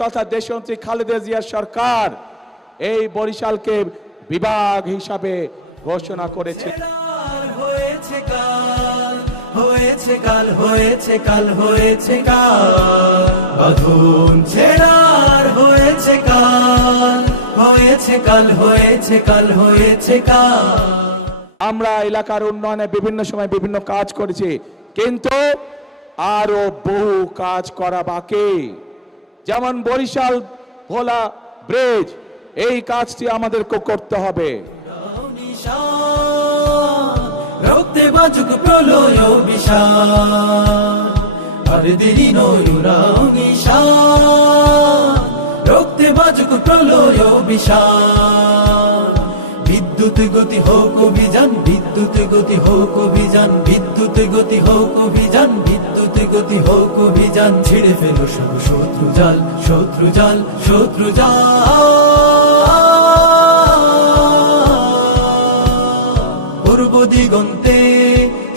তথা দেশনেত্রী খালেদা জিয়ার সরকার এই বরিশালকে বিভাগ হিসাবে ঘোষণা করেছে। হয়েছে কাল, হয়েছে কাল, হয়েছে কাল, হয়েছে কাল, বাঁধন ছেড়ার হয়েছে কাল, হয়েছে কাল, হয়েছে কাল, হয়েছে কাল। আমরা এলাকার উন্নয়নে বিভিন্ন সময় বিভিন্ন কাজ করেছি, কিন্তু আরো বহু কাজ করা বাকি। যেমন বরিশাল ভোলা ব্রিজ, এই কাজটি আমাদেরকে করতে হবে। রক্তে বাজুক প্রলয় বিশাল, আর দেরি নয় উড়াও নিশান, রক্তে বাজুক প্রলয় বিশাল। বিদ্যুৎ গতি হোক অভিযান, বিদ্যুৎ গতি হোক অভিযান, বিদ্যুৎ গতি হোক অভিযান, বিদ্যুৎ গতি হোক অভিযান। ছিঁড়ে ফেলো সব শত্রু জাল, শত্রু জাল, শত্রু জাল। পূর্ব দিগন্তে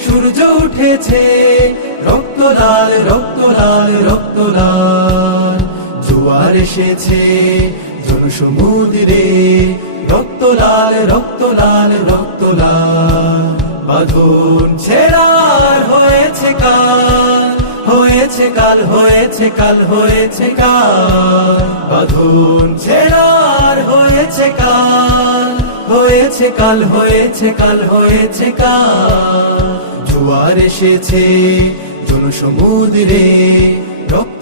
সূর্য উঠেছে, রক্ত লাল, রক্ত লাল, রক্ত লাল। জোয়ার এসেছে জনসমুদ্রে, রক্ত লাল, রক্ত লাল, রক্ত লাল। বাঁধন ছেড়ার হয়েছে কাল, হয়েছে কাল, হয়েছে কাল, হয়েছে কাল। বাঁধন ছেড়ার হয়েছে কাল, হয়েছে কাল, হয়েছে কাল, হয়েছে কাল। জোয়ার এসেছে জনসমুদ্রে, রক্ত